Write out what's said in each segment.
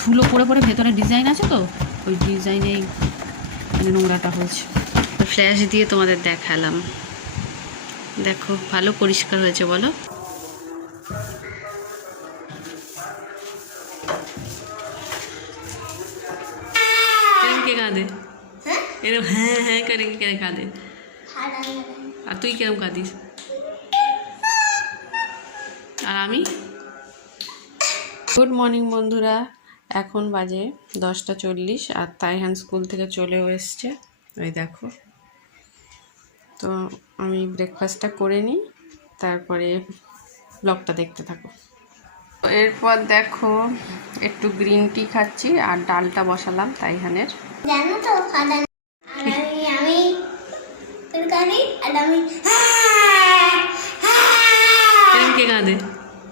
ধুলো পড়ে পড়ে ভেতরে ডিজাইন আছে তো? ওই ডিজাইনেই মানে নোংরাটা হয়েছে। ফ্ল্যাশ দিয়ে তোমাদের দেখালাম। দেখো ভালো পরিষ্কার হয়েছে বলো। কে কাঁদে এরকম হ্যাঁ? হ্যাঁ করে কে কাঁদে আর তুই কিরম কাঁদিস আর আমি? গুড মর্নিং বন্ধুরা। এখন বাজে দশটা চল্লিশ আর তাইহান স্কুল থেকে চলেও এসছে। ওই দেখো। তো আমি ব্রেকফাস্টটা করে নিই তারপরে ব্লগটা দেখতে থাকো। এরপর দেখো একটু গ্রিন টি খাচ্ছি আর ডালটা বসালাম তাইহানের। জানো তো আমি তরকারি আর আমি এরকম কে কাঁদে?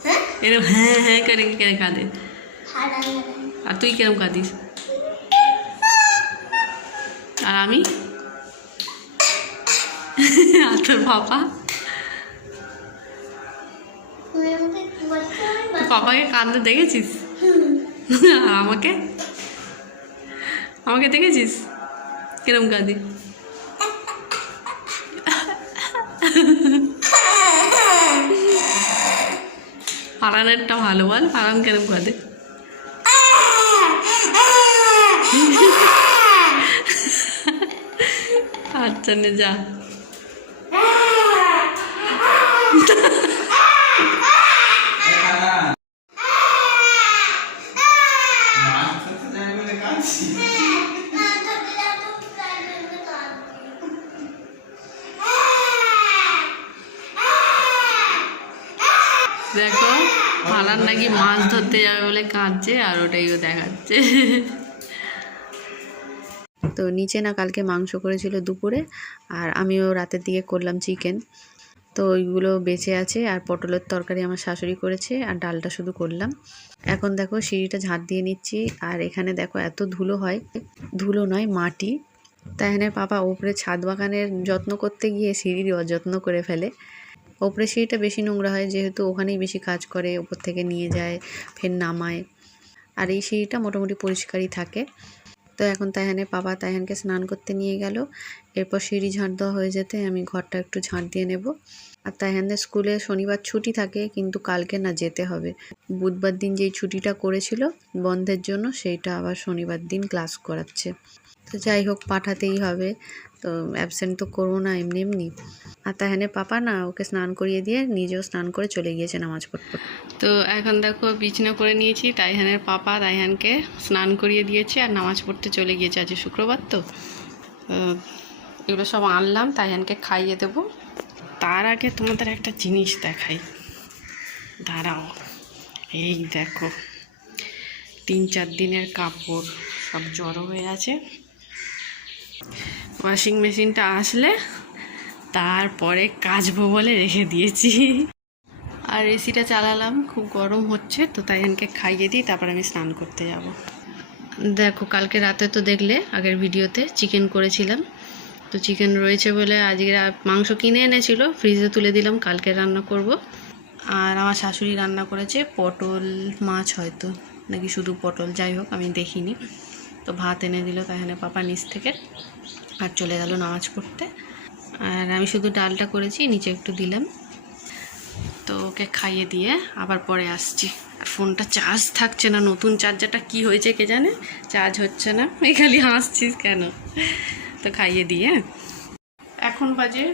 হ্যাঁ? এরকম হ্যাঁ হ্যাঁ করে কে কাঁদে? আর তুই কিরম কাঁদিস? আর আমি? আর তোর বাবা তুমি আমাকে কি বলছো তুই বাবাকে কাঁদতে দেখেছিস? আর আমাকে? আমাকে দেখেছিস? কিরম কাঁদি? ফারানেরটা ভালো বল ফারান কিরম কাঁদে? আচ্ছা নে যা। দেখো ফারান নাকি মাছ ধরতে যাবে বলে কাঁদছে আর ওটাইও দেখাচ্ছে। তো নিচে না কালকে মাংস করেছিল দুপুরে আর আমিও রাতের দিকে করলাম চিকেন। তো ওইগুলো বেঁচে আছে আর পটলের তরকারি আমার শাশুড়ি করেছে আর ডালটা শুধু করলাম। এখন দেখো সিঁড়িটা ঝাঁট দিয়ে নিচ্ছি আর এখানে দেখো এত ধুলো হয়। ধুলো নয়, মাটি। তাই এখানে পাপা ওপরে ছাদ বাগানের যত্ন করতে গিয়ে সিঁড়ির অযত্ন করে ফেলে। ওপরে সিঁড়িটা বেশি নোংরা হয় যেহেতু ওখানেই বেশি কাজ করে, ওপর থেকে নিয়ে যায়, ফের নামায়। আর এই সিঁড়িটা মোটামুটি পরিষ্কারই থাকে। তো এখন তাইহানে বাবা তাইহানকে স্নান করতে নিয়ে গেল। এরপর সিঁড়ি ঝাঁট দেওয়া হয়ে যেতে আমি ঘরটা একটু ঝাঁট দিয়ে নেব। আর তাইহানদের স্কুলে শনিবার ছুটি থাকে, কিন্তু কালকে না যেতে হবে। বুধবার দিন যেই ছুটিটা করেছিল বন্ধের জন্য, সেইটা আবার শনিবার দিন ক্লাস করাচ্ছে। তো যাই হোক, পাঠাতেই হবে। তো অ্যাবসেন্ট তো করব না, এমনি এমনি। আর তাহানে পাপা না, ওকে স্নান করিয়ে দিয়ে নিজেও স্নান করে চলে গিয়েছে নামাজ পড়তে তো এখন দেখো বিছনা করে নিয়েছি, তাইহানের পাপা তাইহানকে স্নান করিয়ে দিয়েছে আর নামাজ পড়তে চলে গিয়েছে আজ শুক্রবার তো এগুলো সব আনলাম, তাইহানকে খাইয়ে দেবো। তার আগে তোমাদের একটা জিনিস দেখাই। দাঁড়াও, এই দেখো, তিন চার দিনের কাপড় সব জড়ো হয়ে আছে। ওয়াশিং মেশিনটা আসলে তারপরে কাচবো বলে রেখে দিয়েছি। আর এসিটা চালালাম, খুব গরম হচ্ছে, তো তাই এনকে খাইয়ে দিই তারপর আমি স্নান করতে যাব। দেখো, কালকে রাতে তো দেখলে, আগের ভিডিওতে চিকেন করেছিলাম। তো চিকেন রয়েছে বলে আজকে মাংস কিনে এনেছিল, ফ্রিজে তুলে দিলাম, কালকে রান্না করব। আর আমার শাশুড়ি রান্না করেছে পটল মাছ হয়তো, নাকি শুধু পটল, যাই হোক, আমি দেখিনি। তো ভাত এনে দিল তাহলে পাপা নিচ থেকে আর চলে গেল নামাজ পড়তে। আর আমি শুধু ডালটা করেছি, নিচে একটু দিলাম। তো ওকে খাইয়ে দিয়ে আবার পরে আসছি। আর ফোনটা চার্জ থাকছে না, নতুন চার্জারটা কি হয়েছে কে জানে? চার্জ হচ্ছে না। এই খালি হাসছিস কেন? তো খাইয়ে দিয়ে। এখন বাজে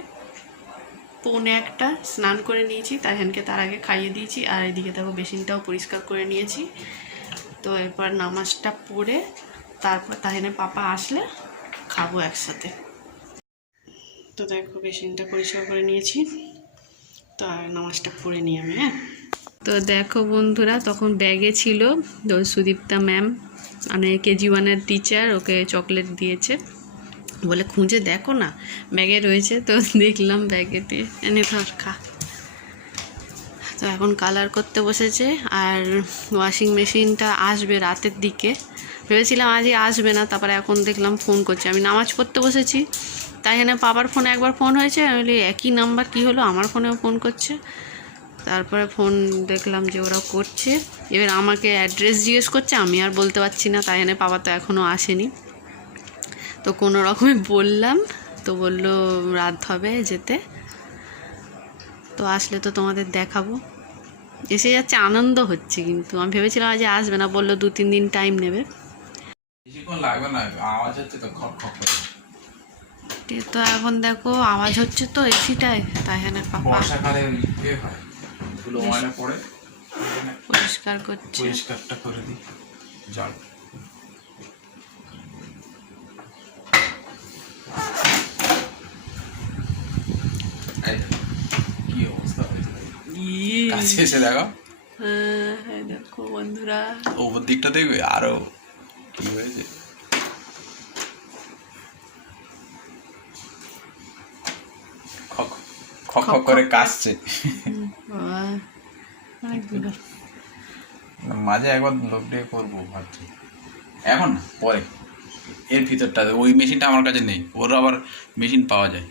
পৌনে একটা, স্নান করে নিয়েছি তাইহানকে তার আগে খাইয়ে দিয়েছি। আর এদিকে দেখো, বেসিনটাও পরিষ্কার করে নিয়েছি। তো এরপর নামাজটা পড়ে তারপর তাহেনে পাপা আসলে খাব একসাথে। তো দেখো বেসিনটা পরিষ্কার করে নিয়েছি। তো আর নামাজটা পড়ে নিই আমি হ্যাঁ? তো দেখো বন্ধুরা, তখন ব্যাগে ছিল তো সুদীপ্তা ম্যাম মানে কেজি ওয়ানের টিচার ওকে চকলেট দিয়েছে। বলে, খুঁজে দেখো না, ব্যাগে রয়েছে। তো দেখলাম ব্যাগেতে, এনে ধর, খা। তো এখন কালার করতে বসেছে, আর ওয়াশিং মেশিনটা আসবে রাতের দিকে। ভেবেছিলাম আজই আসবে না, তারপরে এখন দেখলাম ফোন করছে। আমি নামাজ পড়তে বসেছি, তাই এখানে পাপার ফোনে একবার ফোন হয়েছে, আমি বলি, একই নাম্বার কি হলো? আমার ফোনেও ফোন করছে। তারপরে ফোন দেখলাম যে ওরা করছে। এবার আমাকে অ্যাড্রেস জিজ্ঞেস করছে, আমি আর বলতে পারছি না, তাই এনে বাবা তো এখনও আসেনি। তো কোনো রকমে বললাম, তো বলল, রাত হবে যেতে। তো আসলে তো তোমাদের দেখাবো। এসে যাচ্ছে, আনন্দ হচ্ছে কিন্তু। আমি ভেবেছিলাম আজ আসবে না, বলল দু তিন দিন টাইম নেবে। বেশিক্ষণ লাগবে না আওয়াজ হচ্ছে তো করে। এখন দেখো আওয়াজ হচ্ছে তো এসিটায় তাই হ্যাঁ পাপা বর্ষাকালে ইয়ে হয় ধুলো ময়লা পড়ে পরিষ্কার করছে। পরিষ্কারটা করে দিই জল। কি অবস্থা। কাছে এসে দেখো। হ্যাঁ, দেখো বন্ধুরা। ওপর দিকটা দেখবে আরও কি হয়েছে খক খক করে কাশছে। মাঝে একবার লোক করব ভাবছি। এখন না পরে। এর ভিতরটা ওই মেশিনটা আমার কাছে নেই। ওর আবার মেশিন পাওয়া যায়।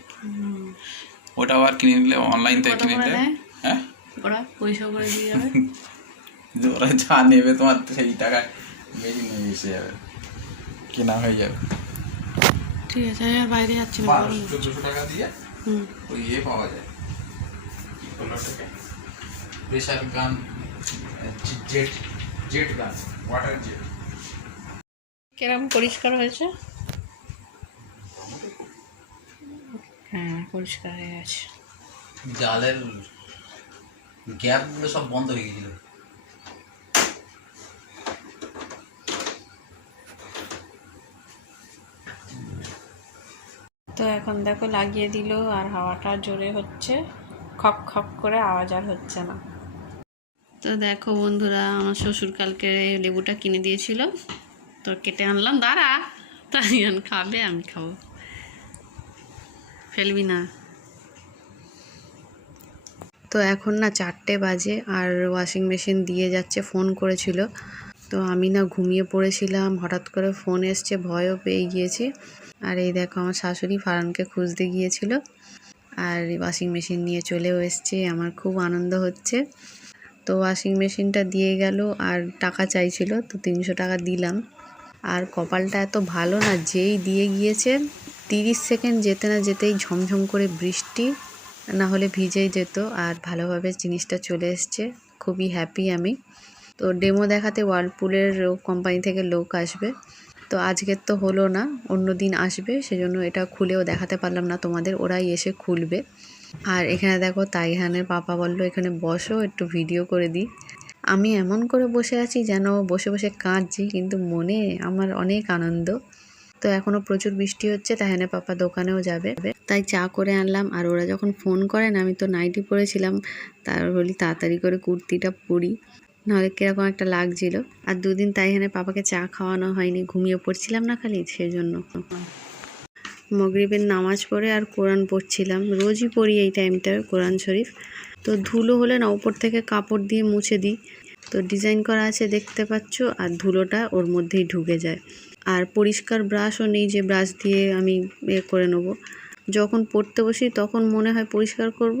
ওটা আবার কিনে নিলে অনলাইন থেকে কিনে নিলে। হ্যাঁ? ওরা পয়সা করে দিয়ে যাবে। ওরা যা নেবে তোমার সেই টাকায়। যাবে। কেনা হয়ে যাবে। ঠিক আছে আমি বাইরে যাচ্ছি না গরম। টাকা দিয়ে হুম। ওই ইয়ে পাওয়া যায়। কি বলল ওটাকে pressure gun jet jet gun water jet কীরকম পরিষ্কার হয়েছে? হ্যাঁ পরিষ্কার হয়ে গেছে। জালের গ্যাপগুলো সব বন্ধ হয়ে গেছিল। তো এখন দেখো লাগিয়ে দিল আর হাওয়াটা জোরে হচ্ছে। খক খক করে আওয়াজ আর হচ্ছে না। তো দেখো বন্ধুরা, আমার শ্বশুর কালকে লেবুটা কিনে দিয়েছিল। তো কেটে আনলাম, দাঁড়া। তারিয়ান খাবে, আমি খাব। ফেলবি না। তো এখন না চারটে বাজে আর ওয়াশিং মেশিন দিয়ে যাচ্ছে ফোন করেছিল। তো আমি না ঘুমিয়ে পড়েছিলাম, হঠাৎ করে ফোন এসছে, ভয়ও পেয়ে গিয়েছি। আর এই দেখো আমার শাশুড়ি ফারানকে খুঁজতে গিয়েছিল আর ওয়াশিং মেশিন নিয়ে চলেও এসছে, আমার খুব আনন্দ হচ্ছে। তো ওয়াশিং মেশিনটা দিয়ে গেল আর টাকা চাইছিল, তো তিনশো টাকা দিলাম। আর কপালটা এত ভালো না, যেই দিয়ে গিয়েছে, তিরিশ সেকেন্ড যেতে না যেতেই ঝমঝম করে বৃষ্টি, না হলে ভিজেই যেত। আর ভালোভাবে জিনিসটা চলে এসছে, খুবই হ্যাপি আমি। তো ডেমো দেখাতে ওয়ার্লপুলের কোম্পানি থেকে লোক আসবে। তো আজকের তো হলো না, অন্য দিন আসবে, সেজন্য এটা খুলেও দেখাতে পারলাম না তোমাদের, ওরাই এসে খুলবে। আর এখানে দেখো তাইহানের পাপা বলল, এখানে বসো, একটু ভিডিও করে দিই। আমি এমন করে বসে আছি যেন বসে বসে কাঁদছি, কিন্তু মনে আমার অনেক আনন্দ। তো এখনও প্রচুর বৃষ্টি হচ্ছে, তাইহানের পাপা দোকানেও যাবে। তাই চা করে আনলাম, আর ওরা যখন ফোন করেন, আমি তো নাইটি পরেছিলাম তার বলি, তাড়াতাড়ি করে কুর্তিটা পরি। নাহলে কীরকম একটা লাগছিল। আর দুদিন তাই এখানে পাপাকে চা খাওয়ানো হয়নি, ঘুমিয়ে পড়ছিলাম না খালি সেই জন্য মগরিবের নামাজ পড়ে আর কোরআন পড়ছিলাম। রোজই পড়ি এই টাইমটায় কোরআন শরীফ। তো ধুলো হলে না, ওপর থেকে কাপড় দিয়ে মুছে দিই। তো ডিজাইন করা আছে দেখতে পাচ্ছ, আর ধুলোটা ওর মধ্যেই ঢুকে যায়। আর পরিষ্কার ব্রাশও নেই যে ব্রাশ দিয়ে আমি এ করে নেব। যখন পড়তে বসি তখন মনে হয় পরিষ্কার করব।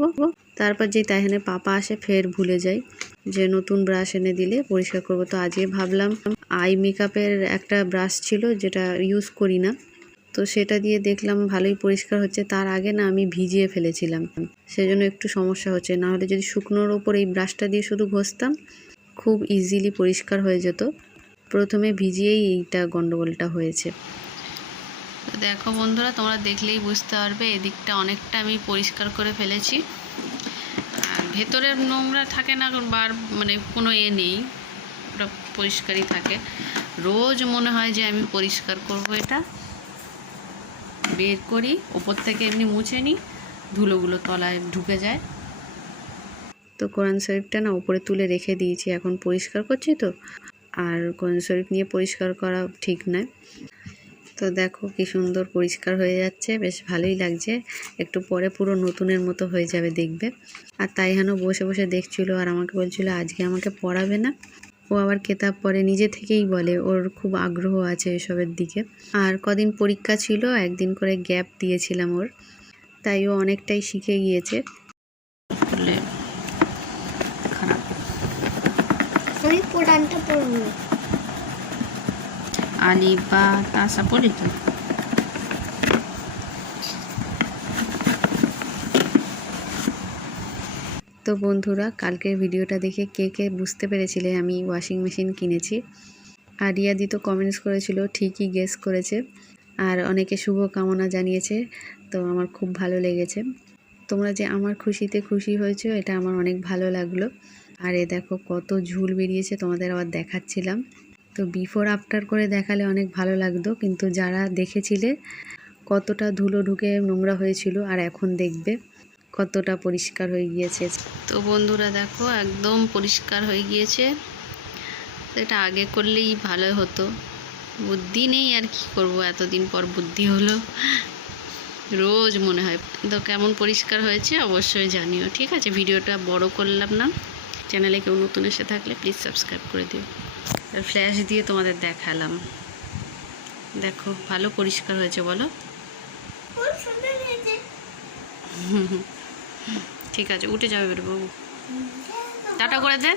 তারপর যে তাইহানে পাপা আসে, ফের ভুলে যাই। যে নতুন ব্রাশ এনে দিলে পরিষ্কার করব। তো আজকে ভাবলাম আই মেকআপের একটা ব্রাশ ছিল যেটা ইউজ করি না। তো সেটা দিয়ে দেখলাম ভালোই পরিষ্কার হচ্ছে। তার আগে না আমি ভিজিয়ে ফেলেছিলাম। সেজন্য একটু সমস্যা হচ্ছে। না হলে যদি শুকনোর ওপর এই ব্রাশটা দিয়ে শুধু ঘষতাম, খুব ইজিলি পরিষ্কার হয়ে যেত। প্রথমে ভিজিয়েই এইটা গন্ডগোলটা হয়েছে। দেখো বন্ধুরা, তোমরা দেখলেই বুঝতে পারবে, এদিকটা অনেকটা আমি পরিষ্কার করে ফেলেছি। আর ভেতরের নোংরা থাকে না, বার মানে কোনো এ নেই, ওটা পরিষ্কারই থাকে। রোজ মনে হয় যে আমি পরিষ্কার করব এটা। বের করি, ওপর থেকে এমনি মুছে নিই, ধুলোগুলো তলায় ঢুকে যায়। তো কোরআন শরীফটা না ওপরে তুলে রেখে দিয়েছি, এখন পরিষ্কার করছি তো। আর কোরআন শরীফ নিয়ে পরিষ্কার করা ঠিক নয়। তো দেখো কি সুন্দর পরিষ্কার হয়ে যাচ্ছে বেশ ভালোই লাগছে। একটু পরে পুরো নতুনের মতো হয়ে যাবে দেখবে। আর তাই হেন বসে বসে দেখছিল আর আমাকে বলছিল আজকে আমাকে পড়াবে না? ও আবার কেতাব পড়ে নিজে থেকেই বলে ওর খুব আগ্রহ আছে এসবের দিকে। আর কদিন পরীক্ষা ছিল একদিন করে গ্যাপ দিয়েছিলাম ওর। তাই ও অনেকটাই শিখে গিয়েছে। আলি বা তাসা তো বন্ধুরা, কালকের ভিডিওটা দেখে কে কে বুঝতে পেরেছিলে আমি ওয়াশিং মেশিন কিনেছি? আর রিয়াদি তো কমেন্টস করেছিল, ঠিকই গেস করেছে। আর অনেকে শুভ কামনা জানিয়েছে, তো আমার খুব ভালো লেগেছে। তোমরা যে আমার খুশিতে খুশি হয়েছো, এটা আমার অনেক ভালো লাগল। আর এ দেখো কত ঝুল বেরিয়েছে, তোমাদের আবার দেখাচ্ছিলাম। তো বিফোর আফটার করে দেখালে অনেক ভালো লাগতো। কিন্তু যারা দেখেছিলে কতটা ধুলো ঢুকে নোংরা হয়েছিল আর এখন দেখবে কতটা পরিষ্কার হয়ে গিয়েছে। তো বন্ধুরা দেখো, একদম পরিষ্কার হয়ে গিয়েছে। এটা আগে করলেই ভালো হতো। বুদ্ধি নেই আর কি করব, এতদিন পর বুদ্ধি হলো। রোজ মনে হয়। তো কেমন পরিষ্কার হয়েছে অবশ্যই জানিও, ঠিক আছে? ভিডিওটা বড় করলাম না। চ্যানেলে কেউ নতুন এসে থাকলে প্লিজ সাবস্ক্রাইব করে দিও। ফ্ল্যাশ দিয়ে তোমাদের দেখালাম। দেখো ভালো পরিষ্কার হয়েছে বলো। ঠিক আছে উঠে যাবে বাবু টাটা করে দে।